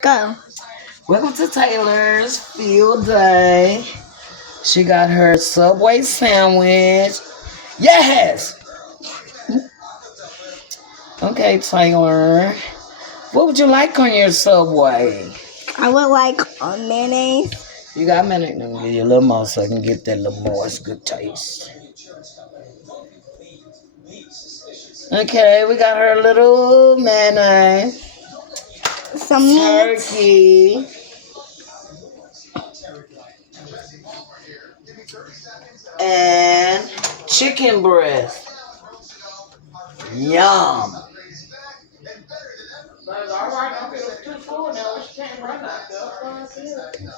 Go. Welcome to Taylor's Field Day. She got her Subway sandwich. Yes! Okay, Taylor. What would you like on your Subway? I would like a mayonnaise. You got a minute? Let me give you a little more so I can get that little more. It's good taste. Okay, we got her little mayonnaise. Some meat. Turkey. And chicken breast. Yum.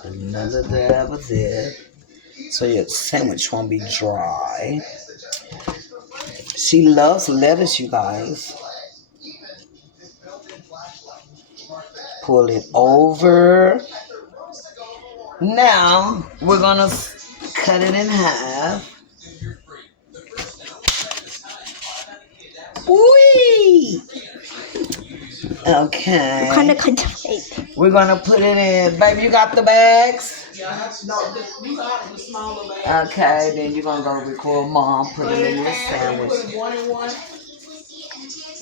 Another dab of it. So your sandwich won't be dry. She loves lettuce, you guys. Pull it over. Now we're gonna cut it in half. Whee! Okay. What kind of cut? We're gonna put it in. Baby, you got the bags? Okay, then you're gonna go record mom, put it in your sandwich.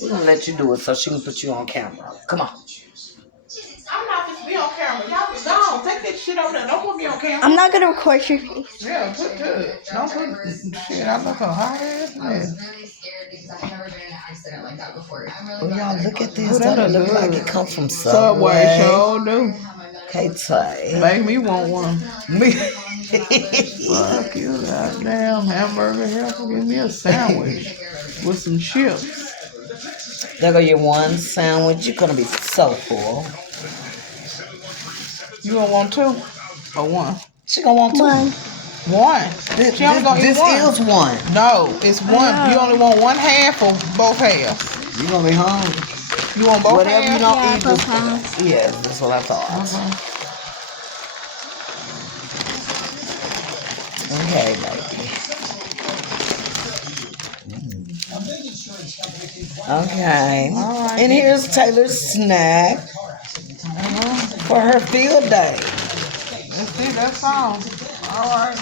We're gonna let you do it so she can put you on camera. Come on. I'm not going to be on camera. Y'all be gone. Take that shit over there. Don't put me on camera. I'm not gonna record your face. Yeah, put good. Don't put shit. I look a hot ass man. Oh, y'all, look at this. That look like it comes from Subway. Subway. Sure do. Okay, Tay. Make me want one. Me. Fuck you, goddamn hamburger helper. Give me a sandwich with some chips. There go your one sandwich. You're gonna be so full. You gonna want two or one? She gonna want two. One. This, She only gonna eat this one. is one. No, it's one. You only want one half or both halves? You're gonna be hungry. You want both Whatever you halves? don't Yeah, eat. both halves. Yeah, that's what I thought. Okay, baby. Okay. All right. And here's Taylor's snack for her field day. Let's see, that's all. All right.